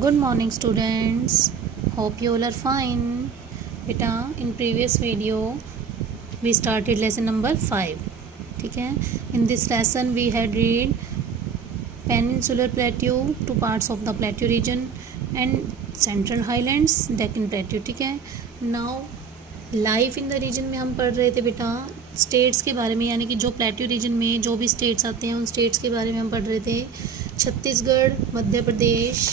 Good morning students. Hope you all are fine. बेटा in previous video we started lesson number 5. ठीक है. In this lesson we had read Peninsular Plateau, two parts of the Plateau region and Central Highlands, Deccan Plateau. ठीक है. Now life in the region में हम पढ़ रहे थे बेटा स्टेट्स के बारे में, यानी कि जो प्लेट्यू रीजन में जो भी स्टेट्स आते हैं उन स्टेट्स के बारे में हम पढ़ रहे थे. छत्तीसगढ़, मध्य प्रदेश,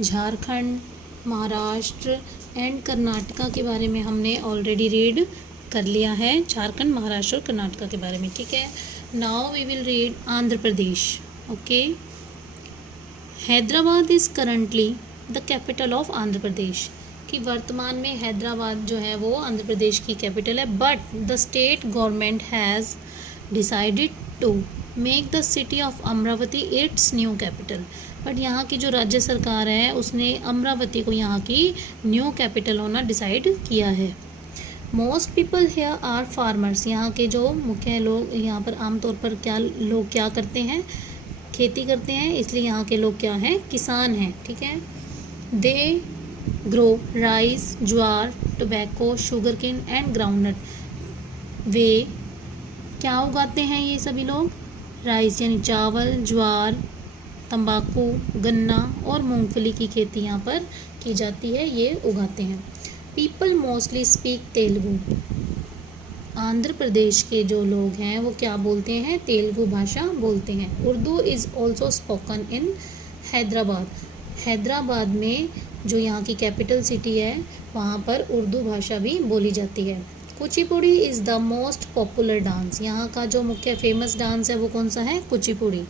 झारखंड, महाराष्ट्र एंड कर्नाटका के बारे में हमने ऑलरेडी रीड कर लिया है. झारखंड, महाराष्ट्र और कर्नाटका के बारे में. ठीक है. Now we will read Andhra Pradesh. Okay. Hyderabad is currently the capital of Andhra Pradesh. कि वर्तमान में हैदराबाद जो है वो आंध्र प्रदेश की कैपिटल है. But the state government has decided to make the city of Amaravati its new capital. But यहाँ की जो राज्य सरकार है उसने अमरावती को यहाँ की न्यू कैपिटल होना डिसाइड किया है. Most people here are farmers. यहाँ के जो मुख्य लोग यहाँ पर आमतौर पर लोग क्या करते हैं, खेती करते हैं, इसलिए यहाँ के लोग क्या हैं, किसान हैं. ठीक है. They grow rice, jowar, tobacco, sugar cane and groundnut. वे क्या उगाते हैं ये सभी लोग, राइस यानी चावल, ज्वार, तंबाकू, गन्ना और मूंगफली की खेती यहाँ पर की जाती है, ये उगाते हैं. People mostly speak Telugu. Andhra Pradesh के जो लोग हैं वो क्या बोलते हैं, तेलुगु भाषा बोलते हैं. Urdu is also spoken in Hyderabad. Hyderabad में जो यहाँ की कैपिटल सिटी है वहाँ पर उर्दू भाषा भी बोली जाती है. Kuchipudi is the most popular dance. यहाँ का जो मुख्य फेमस डांस है वो कौन सा है, Kuchipudi.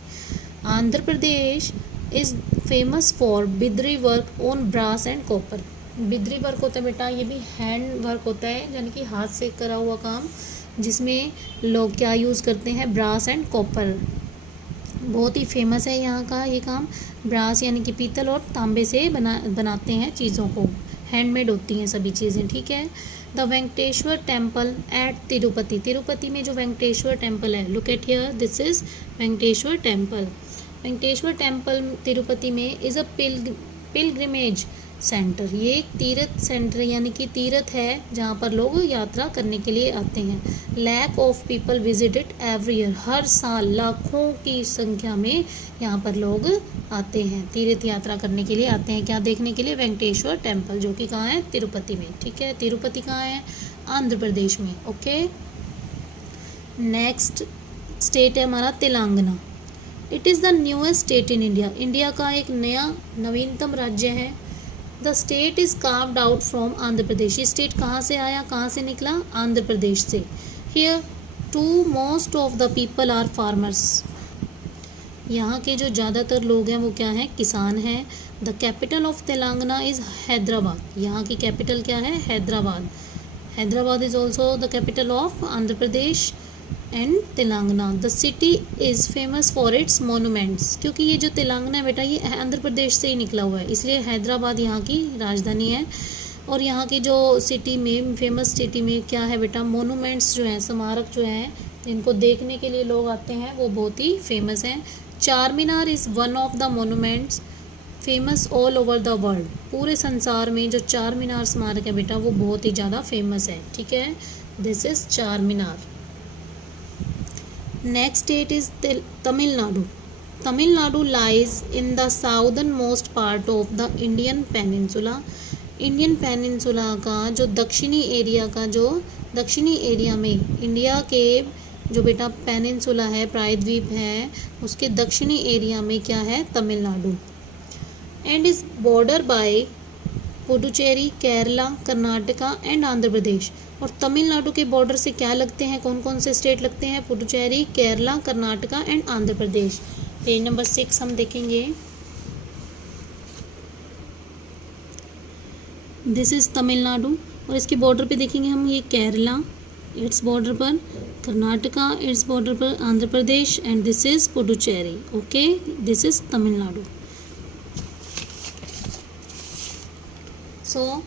Andhra Pradesh is famous for Bidri work on brass and copper. Bidri work होता है बेटा, ये भी हैंड वर्क होता है, यानी कि हाथ से करा हुआ काम, जिसमें लोग क्या यूज़ करते हैं, ब्रास एंड कॉपर. बहुत ही फेमस है यहाँ का ये काम. ब्रास यानी कि पीतल और तांबे से बनाते हैं चीज़ों को, हैंडमेड होती हैं सभी चीज़ें. ठीक है. The Venkateswara temple at Tirupati. Tirupati में जो वेंकटेश्वर टेम्पल है, look at here, this is Venkateswara temple. Venkateswara temple Tirupati में इज़ अ पिलग्रिमेज सेंटर. ये एक तीर्थ सेंटर यानी कि तीर्थ है जहाँ पर लोग यात्रा करने के लिए आते हैं. Lakh of people visit it every year. हर साल लाखों की संख्या में यहाँ पर लोग आते हैं, तीर्थ यात्रा करने के लिए आते हैं. क्या देखने के लिए, वेंकटेश्वर टेम्पल, जो कि कहाँ है, तिरुपति में. ठीक है. तिरुपति कहाँ है, आंध्र प्रदेश में. ओके. नेक्स्ट स्टेट है हमारा Telangana. It is the newest state in India. India का एक नया नवीनतम राज्य है. The state is carved out from Andhra Pradesh. ये स्टेट कहाँ से आया, कहाँ से निकला, आंध्र प्रदेश से. Here too most of the people are farmers. यहाँ के जो ज़्यादातर लोग हैं वो क्या हैं, किसान हैं. The capital of Telangana is Hyderabad. यहाँ की कैपिटल क्या है, Hyderabad. Hyderabad is also the capital of Andhra Pradesh and Telangana. The city is famous for its monuments. क्योंकि ये जो तेलंगाना है बेटा ये आंध्र प्रदेश से ही निकला हुआ है, इसलिए हैदराबाद यहाँ की राजधानी है. और यहाँ की जो सिटी में, फेमस सिटी में क्या है बेटा, मोनूमेंट्स जो हैं, स्मारक जो हैं, जिनको देखने के लिए लोग आते हैं वो बहुत ही फेमस हैं. Char Minar is one of the monuments famous all over the world. पूरे संसार में जो चार मीनार स्मारक है बेटा वो बहुत ही ज़्यादा फेमस है. ठीक है. दिस इज़ चार मीनार. Next state is Tamil Nadu. Tamil Nadu lies in the southernmost part of the Indian Peninsula. Indian Peninsula का जो दक्षिणी एरिया में, इंडिया के जो बेटा पेनिनसुला है, प्रायद्वीप है, उसके दक्षिणी एरिया में क्या है, Tamil Nadu. And is border by Puducherry, Kerala, Karnataka and Andhra Pradesh. और तमिलनाडु के बॉर्डर से क्या लगते हैं, कौन कौन से स्टेट लगते हैं, Puducherry, Kerala, Karnataka and Andhra Pradesh. Page number 6 हम देखेंगे. दिस इज़ तमिलनाडु और इसके बॉर्डर पे देखेंगे हम, ये केरला इट्स बॉर्डर पर, कर्नाटका इट्स बॉर्डर पर, Andhra Pradesh and this is Puducherry. Okay. This is Tamil Nadu. So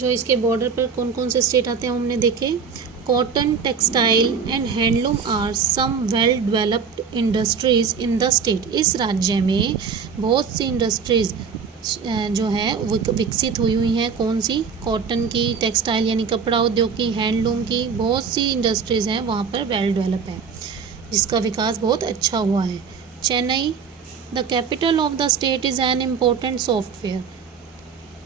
जो इसके बॉर्डर पर कौन कौन से स्टेट आते हैं हमने देखे. Cotton, textile and handloom are some well developed industries in the state. इस राज्य में बहुत सी इंडस्ट्रीज़ जो है विकसित हुई हैं। कौन सी? कॉटन की, टेक्सटाइल यानी कपड़ा उद्योग की, हैंडलूम की, बहुत सी इंडस्ट्रीज़ हैं वहाँ पर वेल डेवलप है, जिसका विकास बहुत अच्छा हुआ है। Chennai, the capital of the state, is an important software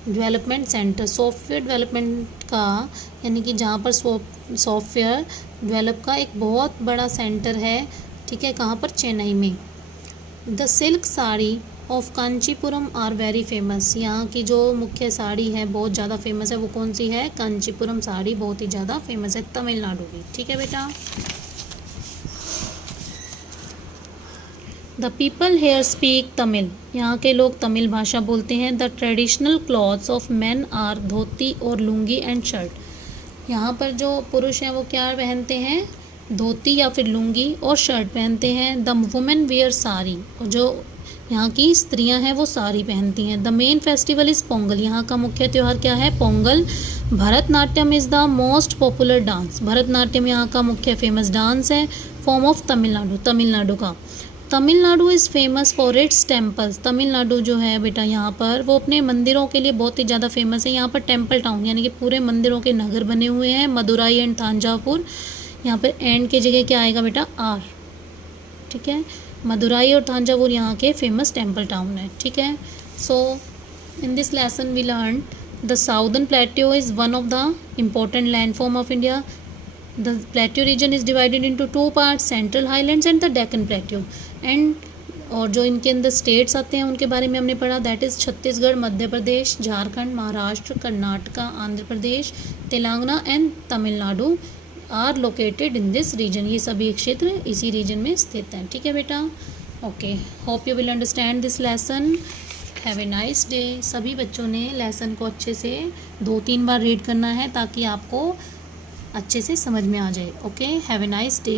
development centre. Software development का यानी कि जहाँ पर सॉफ्टवेयर डेवलप का एक बहुत बड़ा सेंटर है, ठीक है, कहाँ पर? चेन्नई में। The silk sari of Kanchipuram are very famous. यहाँ की जो मुख्य साड़ी है बहुत ज़्यादा फेमस है, वो कौन सी है? कांचीपुरम साड़ी बहुत ही ज़्यादा फेमस है, तमिलनाडु की, ठीक है बेटा। The people here speak Tamil. यहाँ के लोग तमिल भाषा बोलते हैं। The traditional clothes of men are dhoti और लुंगी एंड शर्ट। यहाँ पर जो पुरुष हैं वो क्या पहनते हैं? धोती या फिर लुंगी और शर्ट पहनते हैं। द वुमेन वेयर साड़ी, और जो यहाँ की स्त्रियाँ हैं वो साड़ी पहनती हैं। The main festival is Pongal. यहाँ का मुख्य त्यौहार क्या है? Pongal. Bharatanatyam is the most popular dance. Bharatanatyam यहाँ का मुख्य फेमस डांस है। फॉर्म ऑफ तमिलनाडु, तमिलनाडु का। Tamil Nadu is famous for its temples. Tamil Nadu जो है बेटा यहाँ पर वो अपने मंदिरों के लिए बहुत ही ज़्यादा फेमस है। यहाँ पर टेम्पल टाउन यानी कि पूरे मंदिरों के नगर बने हुए हैं। मदुराई एंड थांजावुर, यहाँ पर एंड की जगह क्या आएगा बेटा? आर, ठीक है। मदुराई और थांजावुर यहाँ के फेमस टेम्पल टाउन है, ठीक है। So in this lesson we learn the southern plateau is one of the important landform of India. The plateau region is divided into two parts, Central Highlands and the Deccan Plateau. And और जो इनके अंदर states आते हैं उनके बारे में हमने पढ़ा, that is Chhattisgarh, Madhya Pradesh, Jharkhand, Maharashtra, Karnataka, Andhra Pradesh, Telangana and Tamil Nadu are located in this region. ये सभी क्षेत्र इसी रीजन में स्थित हैं, ठीक है बेटा। Okay, hope you will understand this lesson. Have a nice day. सभी बच्चों ने लेसन को अच्छे से 2-3 बार रीड करना है ताकि आपको अच्छे से समझ में आ जाए। Okay, have a nice day.